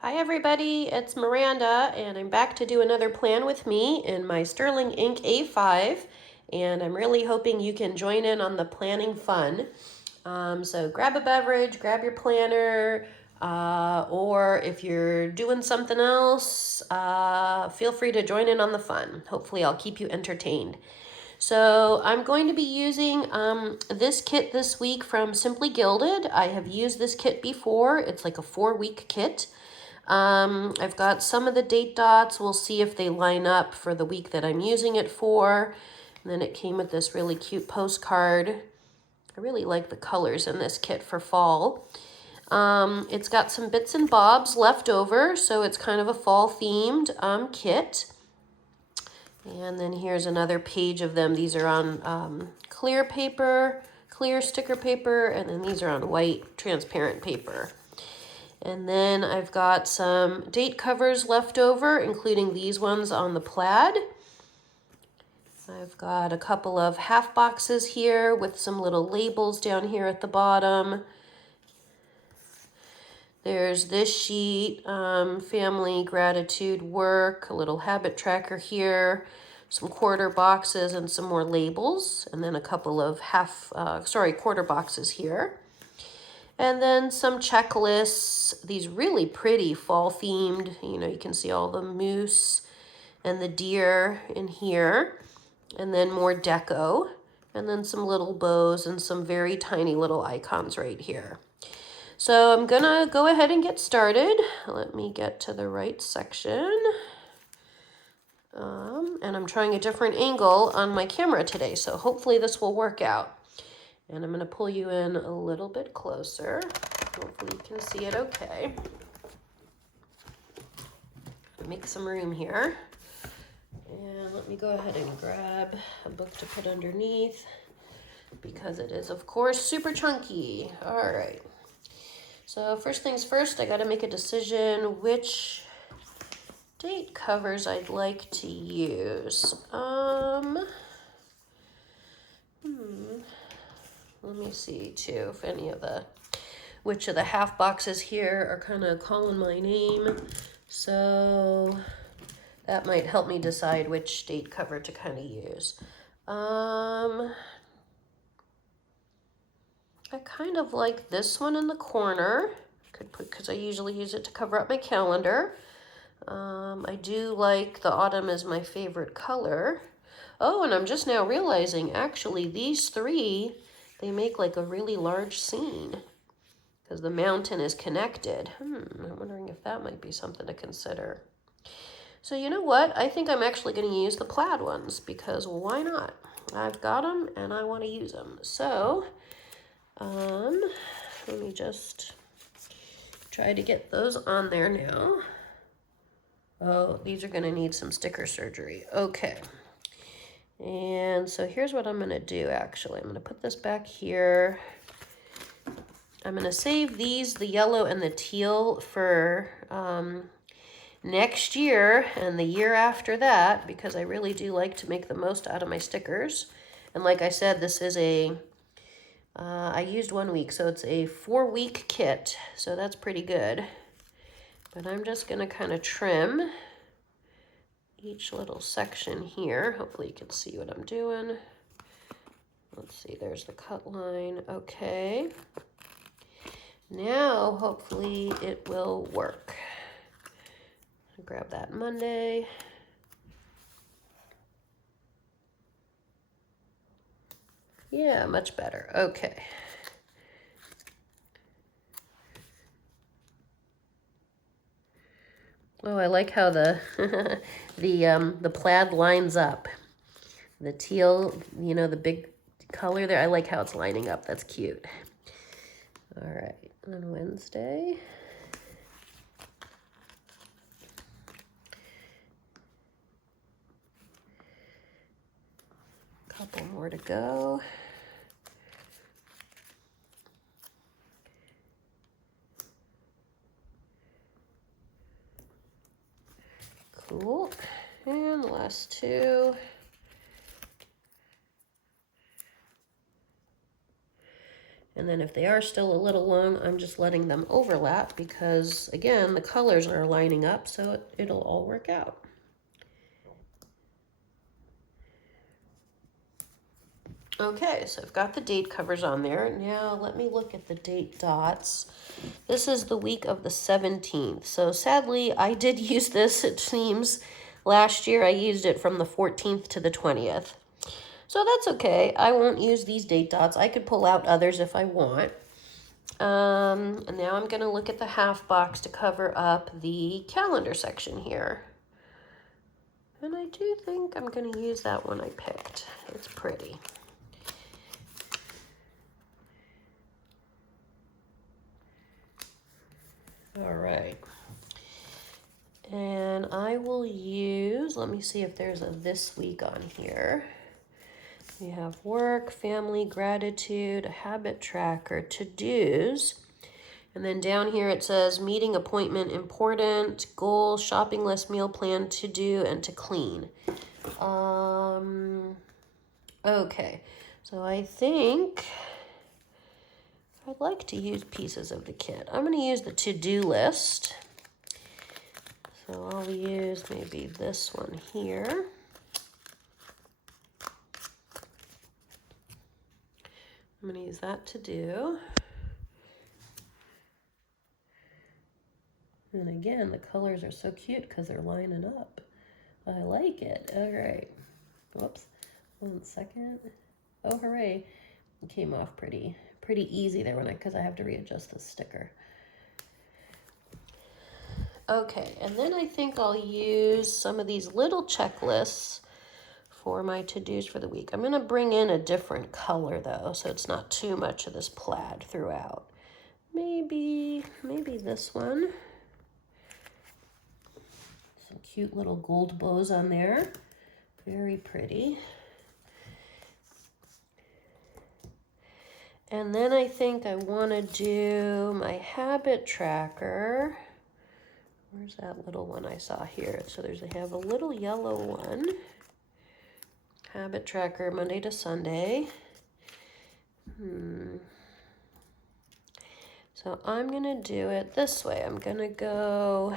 Hi everybody, it's Miranda and I'm back to do another plan with me in my Sterling Ink A5 and I'm really hoping you can join in on the planning fun. So grab a beverage, grab your planner, or if you're doing something else, feel free to join in on the fun. Hopefully I'll keep you entertained. So I'm going to be using this kit this week from Simply Gilded. I have used this kit before. It's like a 4-week kit. I've got some of the date dots. We'll see if they line up for the week that I'm using it for. And then it came with this really cute postcard. I really like the colors in this kit for fall. It's got some bits and bobs left over, so it's kind of a fall themed kit. And then here's another page of them. These are on clear paper, clear sticker paper, and then these are on white transparent paper. And then I've got some date covers left over, including these ones on the plaid. I've got a couple of half boxes here with some little labels down here at the bottom. There's this sheet, family gratitude work, a little habit tracker here, some quarter boxes and some more labels, and then a couple of quarter boxes here. And then some checklists, these really pretty fall themed, you can see all the moose and the deer in here, and then more deco, and then some little bows and some very tiny little icons right here. So I'm gonna go ahead and get started. Let me get to the right section. And I'm trying a different angle on my camera today, so hopefully this will work out. And I'm gonna pull you in a little bit closer. Hopefully you can see it okay. Make some room here. And let me go ahead and grab a book to put underneath because it is, of course, super chunky. All right. So first things first, I got to make a decision which date covers I'd like to use. Let me see too if which of the half boxes here are kind of calling my name. So that might help me decide which date cover to kind of use. I kind of like this one in the corner. Could put, because I usually use it to cover up my calendar. I do like the autumn is my favorite color. Oh, and I'm just now realizing, actually, these three, they make like a really large scene because the mountain is connected. I'm wondering if that might be something to consider. So you know what? I think I'm actually going to use the plaid ones because why not? I've got them and I want to use them. So let me just try to get those on there now. Oh, these are going to need some sticker surgery. Okay. And so here's what I'm going to do, actually. I'm going to put this back here. I'm going to save these, the yellow and the teal, for next year and the year after that, because I really do like to make the most out of my stickers. And like I said, this is I used 1 week, so it's a 4-week kit, so that's pretty good. But I'm just going to kind of trim each little section here. Hopefully you can see what I'm doing. Let's see, there's the cut line. Okay. Now, hopefully it will work. Grab that Monday. Yeah, much better. Okay. Oh, I like how the the plaid lines up. The teal, the big color there. I like how it's lining up. That's cute. All right, on Wednesday. Couple more to go. Cool. And the last two. And then if they are still a little long, I'm just letting them overlap because, again, the colors are lining up, so it'll all work out. Okay, so I've got the date covers on there. Now let me look at the date dots. This is the week of the 17th. So sadly, I did use this, it seems. Last year, I used it from the 14th to the 20th. So that's okay. I won't use these date dots. I could pull out others if I want. And now I'm going to look at the half box to cover up the calendar section here. And I do think I'm going to use that one I picked. It's pretty. All right. And I will use, let me see if there's a this week on here. We have work, family, gratitude, a habit tracker, to-dos. And then down here it says meeting appointment important, goal, shopping list, meal plan, to do, and to clean. Okay, so I think I'd like to use pieces of the kit. I'm going to use the to-do list. So I'll use maybe this one here. I'm going to use that to do. And again, the colors are so cute because they're lining up. I like it. All right. Whoops. 1 second. Oh, hooray. It came off pretty easy there because I have to readjust the sticker. Okay, and then I think I'll use some of these little checklists for my to-dos for the week. I'm going to bring in a different color though, so it's not too much of this plaid throughout. Maybe this one. Some cute little gold bows on there. Very pretty. And then I think I want to do my habit tracker. Where's that little one I saw here? So they have a little yellow one. Habit tracker, Monday to Sunday. So I'm going to do it this way. I'm going to go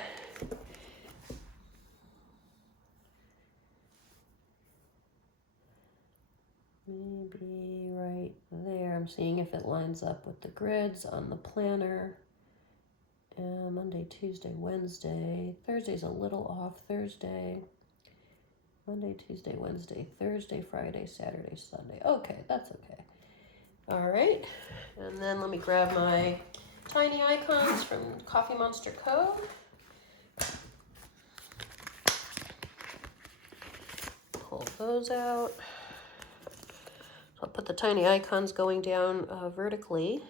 maybe right there. I'm seeing if it lines up with the grids on the planner. Monday, Tuesday, Wednesday. Thursday's a little off. Thursday, Monday, Tuesday, Wednesday, Thursday, Friday, Saturday, Sunday. Okay, that's okay. All right, and then let me grab my tiny icons from Coffee Monster Co. Pull those out. So I'll put the tiny icons going down vertically.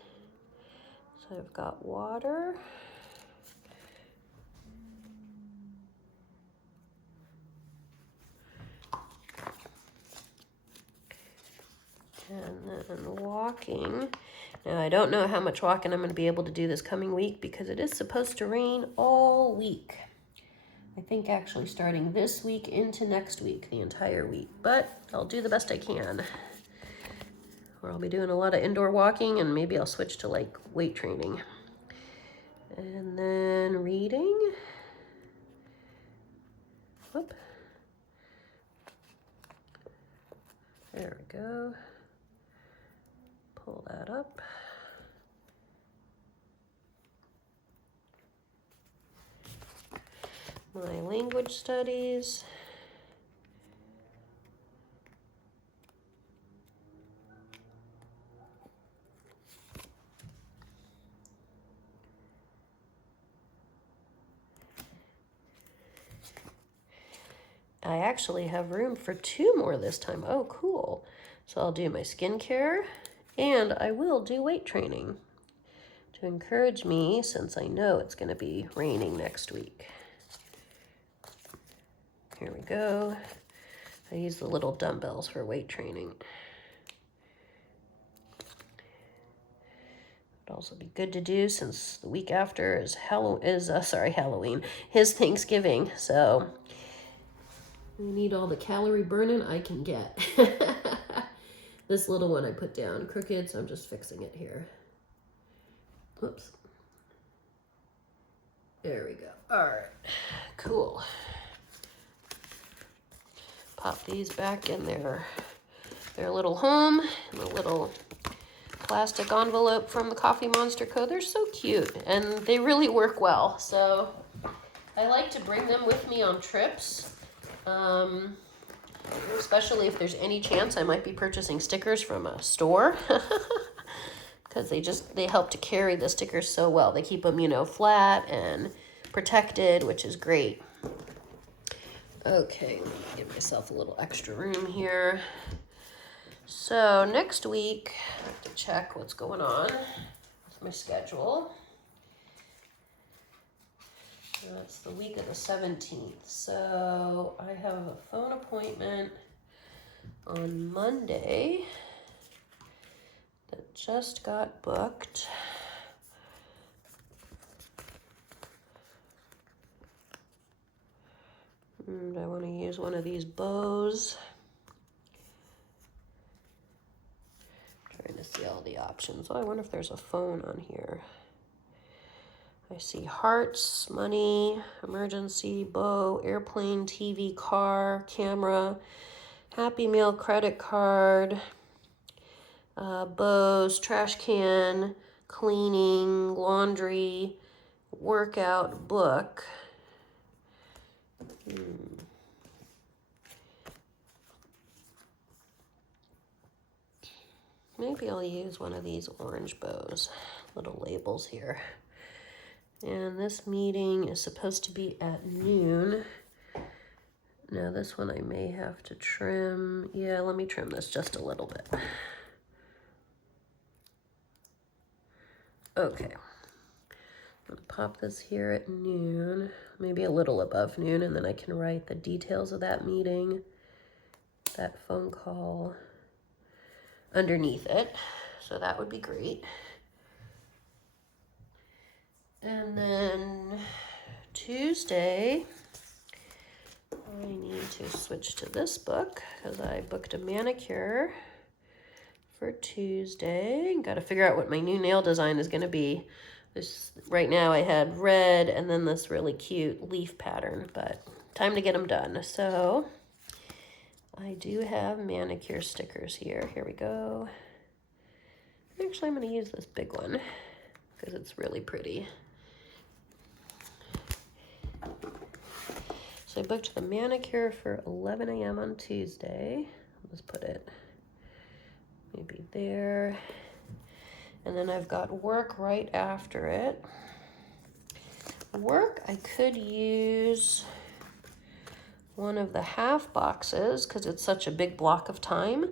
So I've got water. And then walking. Now, I don't know how much walking I'm going to be able to do this coming week because it is supposed to rain all week. I think actually starting this week into next week, the entire week. But I'll do the best I can. Or I'll be doing a lot of indoor walking and maybe I'll switch to like weight training. And then reading. Whoop. There we go. Pull that up. My language studies. I actually have room for 2 more this time. Oh, cool. So I'll do my skincare and I will do weight training to encourage me since I know it's going to be raining next week. Here we go. I use the little dumbbells for weight training. It'd also be good to do since the week after is Halloween, is Thanksgiving. So I need all the calorie burning I can get. This little one I put down crooked, so I'm just fixing it here. Whoops. There we go. All right, cool. Pop these back in their little home, in a little plastic envelope from the Coffee Monster Co. They're so cute, and they really work well. So I like to bring them with me on trips, especially if there's any chance I might be purchasing stickers from a store. Because they help to carry the stickers so well. They keep them, flat and protected, which is great. Okay, let me give myself a little extra room here. So next week, I have to check what's going on with my schedule. That's the week of the 17th. So I have a phone appointment on Monday that just got booked. And I want to use one of these bows. I'm trying to see all the options. Oh, I wonder if there's a phone on here. I see hearts, money, emergency, bow, airplane, TV, car, camera, Happy Meal credit card, bows, trash can, cleaning, laundry, workout, book. Maybe I'll use one of these orange bows, little labels here. And this meeting is supposed to be at noon. Now this one I may have to trim. Yeah, let me trim this just a little bit. Okay. I'm gonna pop this here at noon, maybe a little above noon, and then I can write the details of that meeting, that phone call underneath it. So that would be great. And then Tuesday, I need to switch to this book because I booked a manicure for Tuesday. Got to figure out what my new nail design is going to be. Right now I had red and then this really cute leaf pattern, but time to get them done. So I do have manicure stickers here. Here we go. Actually, I'm going to use this big one because it's really pretty. So I booked the manicure for 11 a.m. on Tuesday. Let's put it maybe there. And then I've got work right after it. Work, I could use one of the half boxes because it's such a big block of time.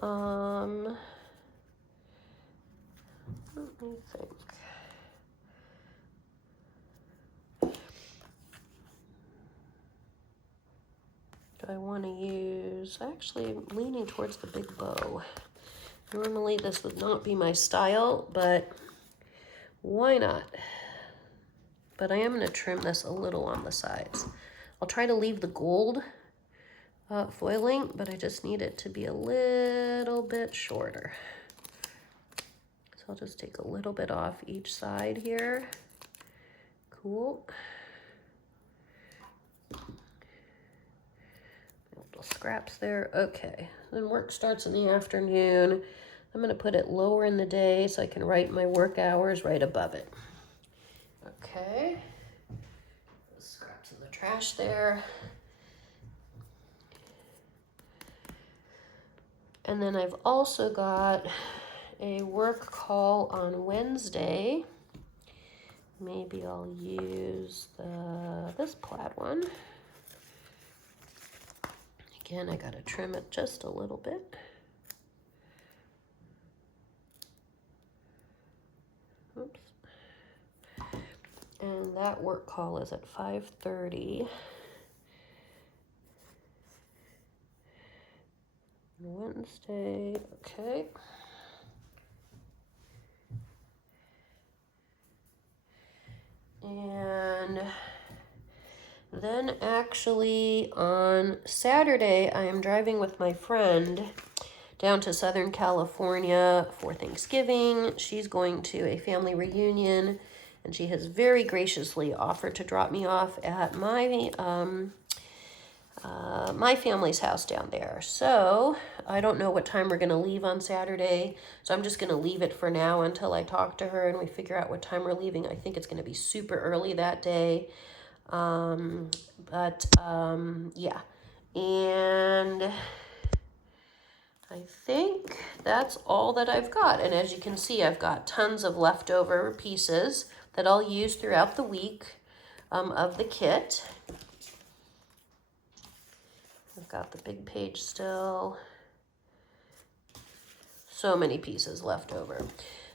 Let me think. Do I want to use, actually I'm leaning towards the big bow. Normally this would not be my style, but why not? But I am going to trim this a little on the sides. I'll try to leave the gold foiling, but I just need it to be a little bit shorter. So I'll just take a little bit off each side here. Cool. Little scraps there. Okay. Then work starts in the afternoon. I'm going to put it lower in the day so I can write my work hours right above it. Okay. Scraps in the trash there. And then I've also got a work call on Wednesday. Maybe I'll use this plaid one. Again, I gotta trim it just a little bit. Oops. And that work call is at 5:30. Wednesday, okay. And then actually on Saturday, I am driving with my friend down to Southern California for Thanksgiving. She's going to a family reunion, and she has very graciously offered to drop me off at my family's house down there. So I don't know what time we're going to leave on Saturday, so I'm just going to leave it for now until I talk to her and we figure out what time we're leaving. I think it's going to be super early that day. Yeah. And I think that's all that I've got. And as you can see, I've got tons of leftover pieces that I'll use throughout the week of the kit. I've got the big page still. So many pieces left over.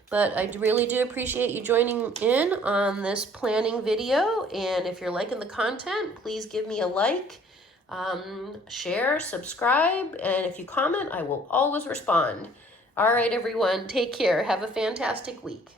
But I really do appreciate you joining in on this planning video. And if you're liking the content, please give me a like, share, subscribe, and if you comment, I will always respond. All right, everyone, take care. Have a fantastic week.